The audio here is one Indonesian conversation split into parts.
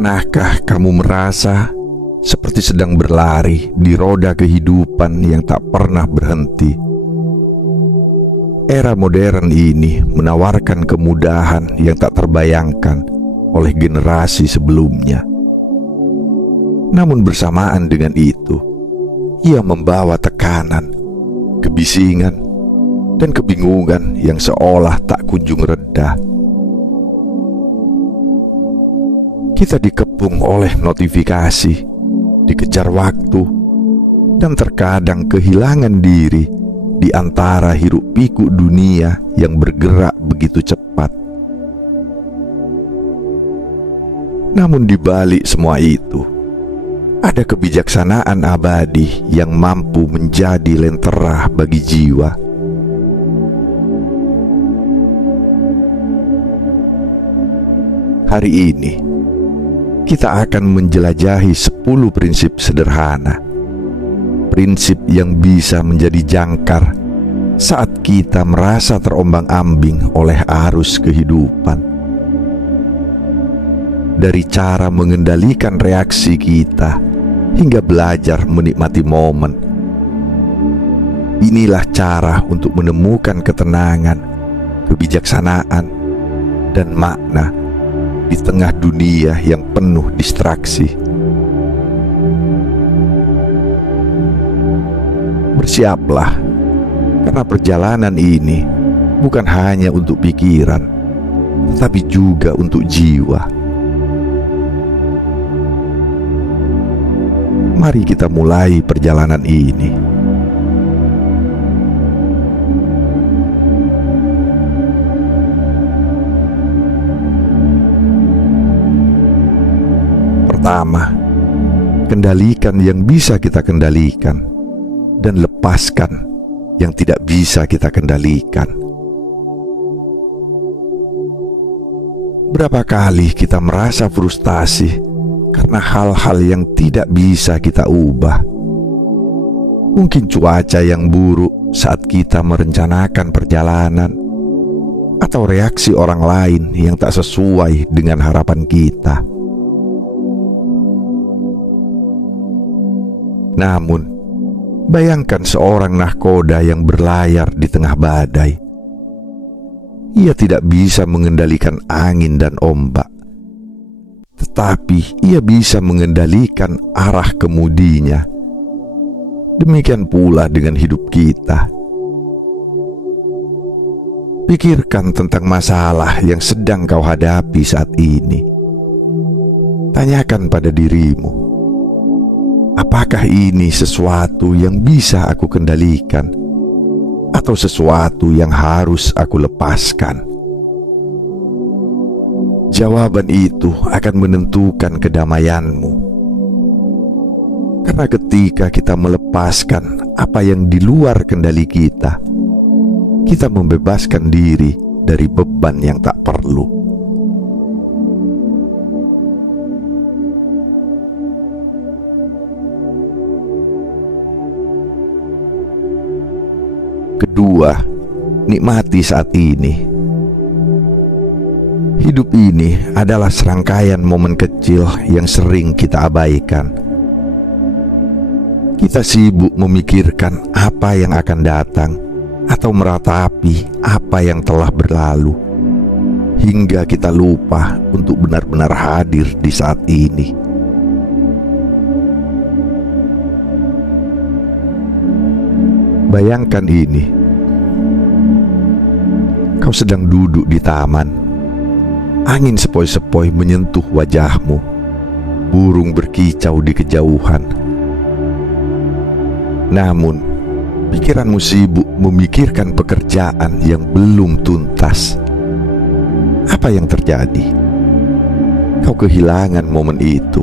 Pernahkah kamu merasa seperti sedang berlari di roda kehidupan yang tak pernah berhenti? Era modern ini menawarkan kemudahan yang tak terbayangkan oleh generasi sebelumnya. Namun bersamaan dengan itu, ia membawa tekanan, kebisingan, dan kebingungan yang seolah tak kunjung reda. Kita dikepung oleh notifikasi, dikejar waktu, dan terkadang kehilangan diri di antara hiruk-pikuk dunia yang bergerak begitu cepat. Namun di balik semua itu, ada kebijaksanaan abadi yang mampu menjadi lentera bagi jiwa. Hari ini, kita akan menjelajahi 10 prinsip sederhana. Prinsip yang bisa menjadi jangkar saat kita merasa terombang-ambing oleh arus kehidupan. Dari cara mengendalikan reaksi kita hingga belajar menikmati momen. Inilah cara untuk menemukan ketenangan, kebijaksanaan, dan makna di tengah dunia yang penuh distraksi. Bersiaplah, karena perjalanan ini bukan hanya untuk pikiran, tetapi juga untuk jiwa. Mari kita mulai perjalanan ini. Pertama, kendalikan yang bisa kita kendalikan dan lepaskan yang tidak bisa kita kendalikan. Berapa kali kita merasa frustasi karena hal-hal yang tidak bisa kita ubah? Mungkin cuaca yang buruk saat kita merencanakan perjalanan, atau reaksi orang lain yang tak sesuai dengan harapan kita. Namun, bayangkan seorang nahkoda yang berlayar di tengah badai. Ia tidak bisa mengendalikan angin dan ombak, tetapi ia bisa mengendalikan arah kemudinya. Demikian pula dengan hidup kita. Pikirkan tentang masalah yang sedang kau hadapi saat ini. Tanyakan pada dirimu, apakah ini sesuatu yang bisa aku kendalikan atau sesuatu yang harus aku lepaskan? Jawaban itu akan menentukan kedamaianmu. Karena ketika kita melepaskan apa yang di luar kendali kita, kita membebaskan diri dari beban yang tak perlu. Kedua, nikmati saat ini. Hidup ini adalah serangkaian momen kecil yang sering kita abaikan. Kita sibuk memikirkan apa yang akan datang atau meratapi apa yang telah berlalu, hingga kita lupa untuk benar-benar hadir di saat ini. Bayangkan ini. Kau sedang duduk di taman. Angin sepoi-sepoi menyentuh wajahmu. Burung berkicau di kejauhan. Namun, pikiranmu sibuk memikirkan pekerjaan yang belum tuntas. Apa yang terjadi? Kau kehilangan momen itu.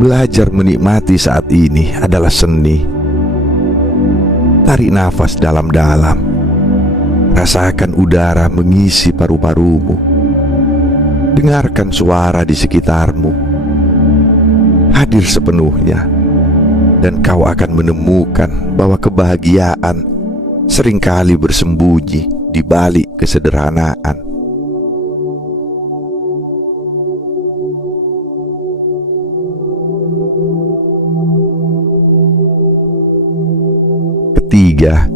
Belajar menikmati saat ini adalah seni. Tarik nafas dalam-dalam. Rasakan udara mengisi paru-parumu. Dengarkan suara di sekitarmu. Hadir sepenuhnya, dan kau akan menemukan bahwa kebahagiaan seringkali bersembunyi di balik kesederhanaan. ketiga,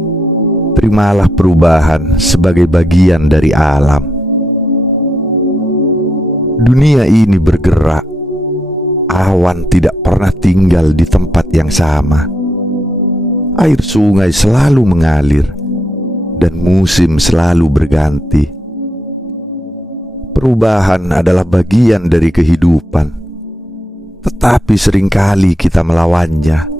terimalah perubahan sebagai bagian dari alam. Dunia ini bergerak. Awan tidak pernah tinggal di tempat yang sama. Air sungai selalu mengalir, dan musim selalu berganti. Perubahan adalah bagian dari kehidupan, tetapi seringkali kita melawannya.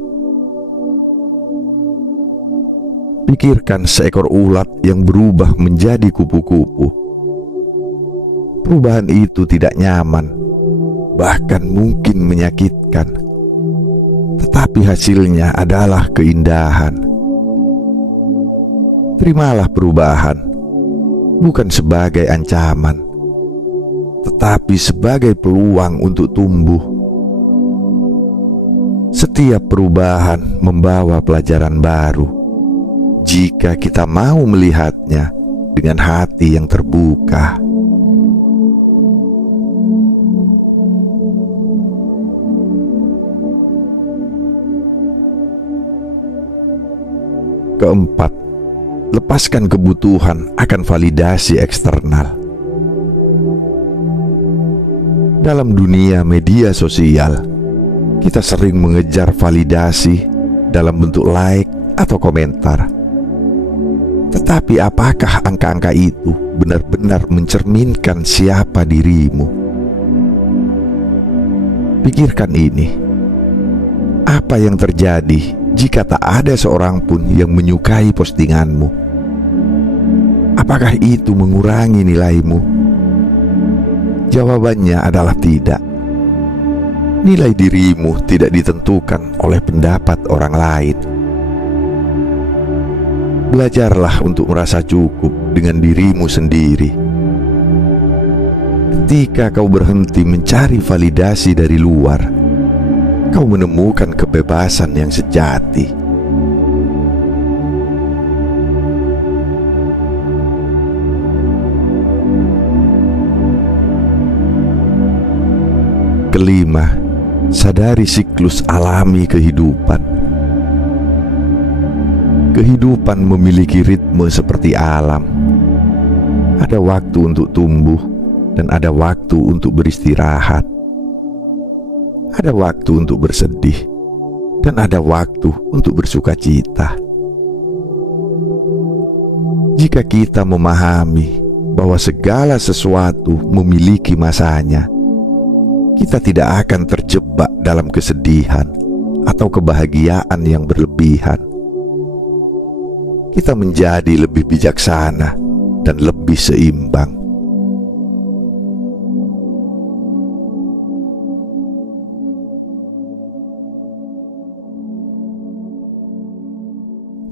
Pikirkan seekor ulat yang berubah menjadi kupu-kupu. Perubahan itu tidak nyaman, bahkan mungkin menyakitkan, tetapi hasilnya adalah keindahan. Terimalah perubahan, bukan sebagai ancaman, tetapi sebagai peluang untuk tumbuh. Setiap perubahan membawa pelajaran baru, jika kita mau melihatnya dengan hati yang terbuka. Keempat, lepaskan kebutuhan akan validasi eksternal. Dalam dunia media sosial, kita sering mengejar validasi dalam bentuk like atau komentar. Tetapi apakah angka-angka itu benar-benar mencerminkan siapa dirimu? Pikirkan ini. Apa yang terjadi jika tak ada seorang pun yang menyukai postinganmu? Apakah itu mengurangi nilaimu? Jawabannya adalah tidak. Nilai dirimu tidak ditentukan oleh pendapat orang lain. Belajarlah untuk merasa cukup dengan dirimu sendiri. Ketika kau berhenti mencari validasi dari luar, kau menemukan kebebasan yang sejati. Kelima, sadari siklus alami kehidupan. Kehidupan memiliki ritme seperti alam. Ada waktu untuk tumbuh dan ada waktu untuk beristirahat. Ada waktu untuk bersedih dan ada waktu untuk bersuka cita. Jika kita memahami bahwa segala sesuatu memiliki masanya, kita tidak akan terjebak dalam kesedihan atau kebahagiaan yang berlebihan. Kita menjadi lebih bijaksana dan lebih seimbang.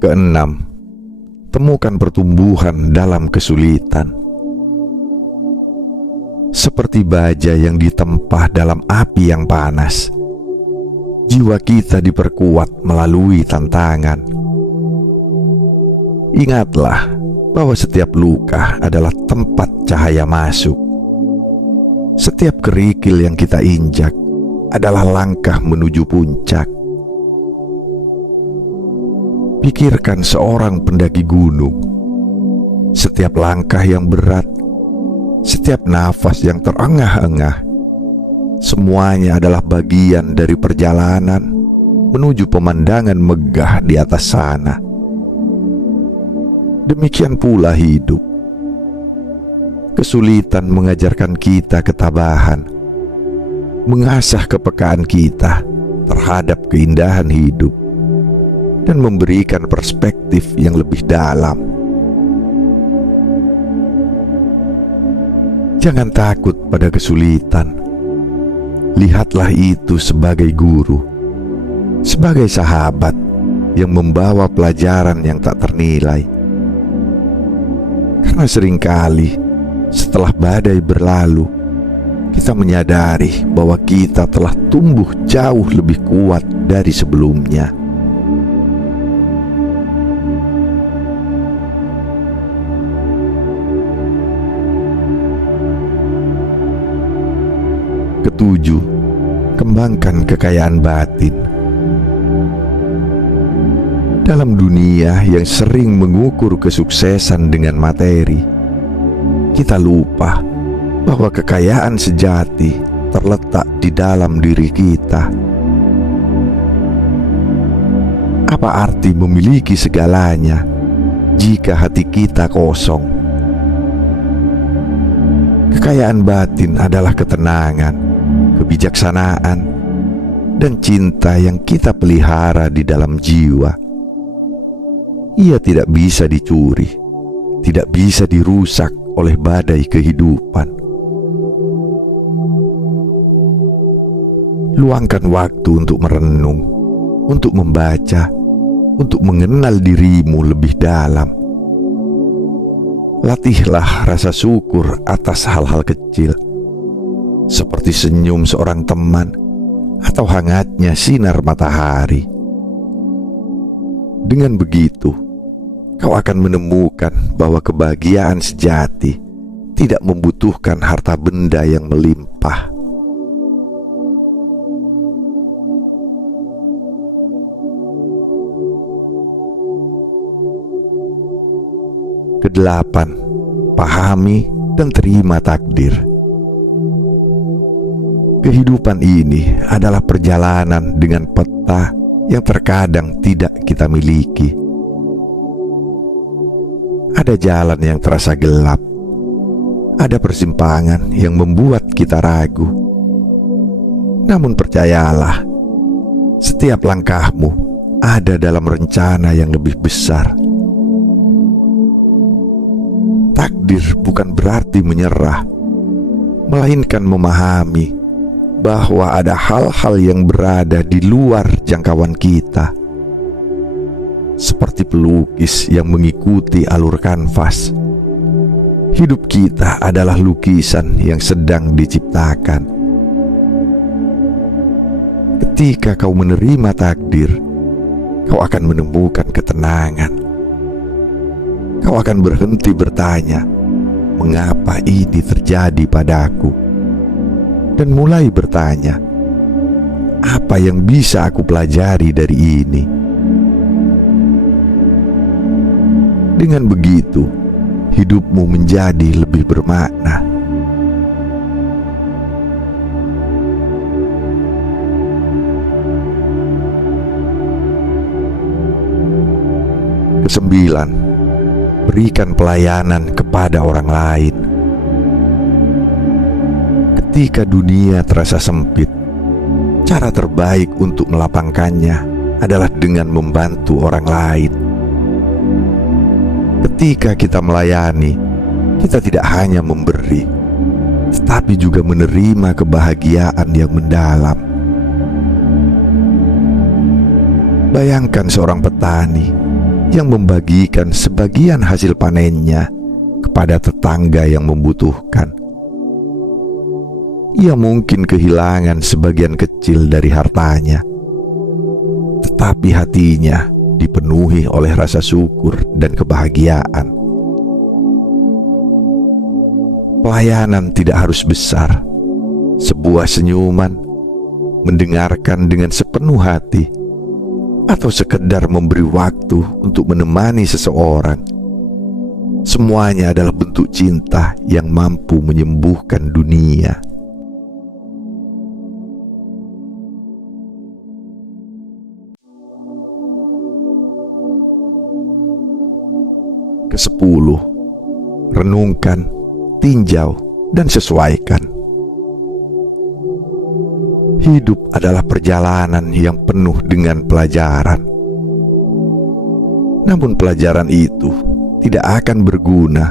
Keenam, temukan pertumbuhan dalam kesulitan. Seperti baja yang ditempa dalam api yang panas, jiwa kita diperkuat melalui tantangan. Ingatlah bahwa setiap luka adalah tempat cahaya masuk. Setiap kerikil yang kita injak adalah langkah menuju puncak. Pikirkan seorang pendaki gunung. Setiap langkah yang berat, setiap nafas yang terengah-engah, semuanya adalah bagian dari perjalanan menuju pemandangan megah di atas sana. Demikian pula hidup. Kesulitan mengajarkan kita ketabahan, mengasah kepekaan kita terhadap keindahan hidup, dan memberikan perspektif yang lebih dalam. Jangan takut pada kesulitan. Lihatlah itu sebagai guru, sebagai sahabat yang membawa pelajaran yang tak ternilai. Karena seringkali setelah badai berlalu, kita menyadari bahwa kita telah tumbuh jauh lebih kuat dari sebelumnya. Ketujuh, kembangkan kekayaan batin. Dalam dunia yang sering mengukur kesuksesan dengan materi, kita lupa bahwa kekayaan sejati terletak di dalam diri kita. Apa arti memiliki segalanya jika hati kita kosong? Kekayaan batin adalah ketenangan, kebijaksanaan, dan cinta yang kita pelihara di dalam jiwa. Ia tidak bisa dicuri, tidak bisa dirusak oleh badai kehidupan. Luangkan waktu untuk merenung, untuk membaca, untuk mengenal dirimu lebih dalam. Latihlah rasa syukur atas hal-hal kecil, seperti senyum seorang teman atau hangatnya sinar matahari. Dengan begitu, kau akan menemukan bahwa kebahagiaan sejati tidak membutuhkan harta benda yang melimpah. Kedelapan, pahami dan terima takdir. Kehidupan ini adalah perjalanan dengan peta yang terkadang tidak kita miliki. Ada jalan yang terasa gelap, ada persimpangan yang membuat kita ragu. Namun percayalah, setiap langkahmu ada dalam rencana yang lebih besar. Takdir bukan berarti menyerah, melainkan memahami bahwa ada hal-hal yang berada di luar jangkauan kita, seperti pelukis yang mengikuti alur kanvas. Hidup kita adalah lukisan yang sedang diciptakan. Ketika kau menerima takdir, kau akan menemukan ketenangan. Kau akan berhenti bertanya, mengapa ini terjadi padaku? Dan mulai bertanya, apa yang bisa aku pelajari dari ini? Dengan begitu, hidupmu menjadi lebih bermakna. Kesembilan, berikan pelayanan kepada orang lain. Ketika dunia terasa sempit, cara terbaik untuk melapangkannya adalah dengan membantu orang lain. Ketika kita melayani, kita tidak hanya memberi, tetapi juga menerima kebahagiaan yang mendalam. Bayangkan seorang petani yang membagikan sebagian hasil panennya kepada tetangga yang membutuhkan. Ia mungkin kehilangan sebagian kecil dari hartanya, tetapi hatinya dipenuhi oleh rasa syukur dan kebahagiaan. Pelayanan tidak harus besar. Sebuah senyuman, mendengarkan dengan sepenuh hati, atau sekedar memberi waktu untuk menemani seseorang. Semuanya adalah bentuk cinta yang mampu menyembuhkan dunia. Kesepuluh, renungkan, tinjau, dan sesuaikan. Hidup adalah perjalanan yang penuh dengan pelajaran. Namun pelajaran itu tidak akan berguna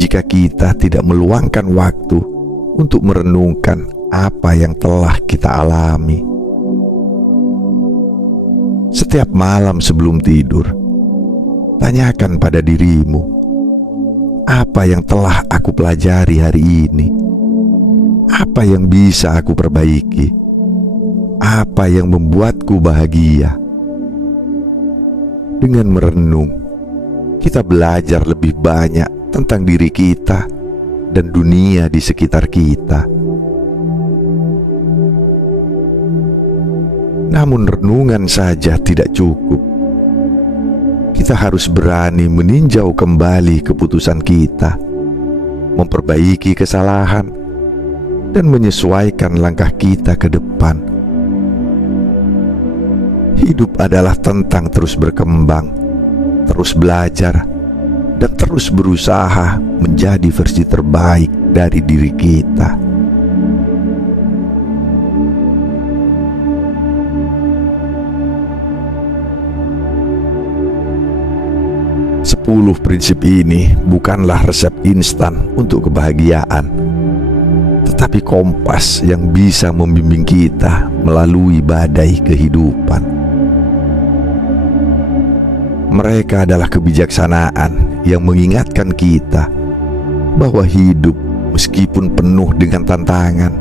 jika kita tidak meluangkan waktu untuk merenungkan apa yang telah kita alami. Setiap malam sebelum tidur, tanyakan pada dirimu, apa yang telah aku pelajari hari ini? Apa yang bisa aku perbaiki? Apa yang membuatku bahagia? Dengan merenung, kita belajar lebih banyak tentang diri kita dan dunia di sekitar kita. Namun renungan saja tidak cukup. kita harus berani meninjau kembali keputusan kita, memperbaiki kesalahan, dan menyesuaikan langkah kita ke depan. Hidup adalah tentang terus berkembang, terus belajar, dan terus berusaha menjadi versi terbaik dari diri kita. Sepuluh prinsip ini bukanlah resep instan untuk kebahagiaan, tetapi kompas yang bisa membimbing kita melalui badai kehidupan. Mereka adalah kebijaksanaan yang mengingatkan kita bahwa hidup, meskipun penuh dengan tantangan,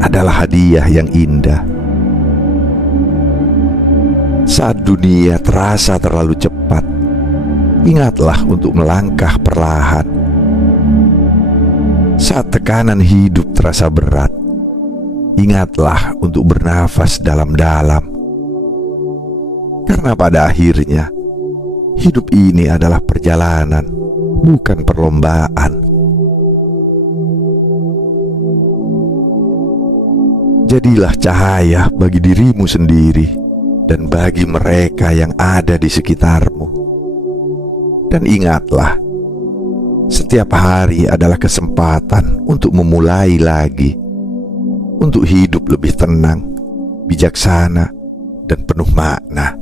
adalah hadiah yang indah. Saat dunia terasa terlalu cepat, ingatlah untuk melangkah perlahan. Saat tekanan hidup terasa berat, ingatlah untuk bernafas dalam-dalam. Karena pada akhirnya, hidup ini adalah perjalanan, bukan perlombaan. Jadilah cahaya bagi dirimu sendiri dan bagi mereka yang ada di sekitarmu. Dan ingatlah, setiap hari adalah kesempatan untuk memulai lagi, untuk hidup lebih tenang, bijaksana, dan penuh makna.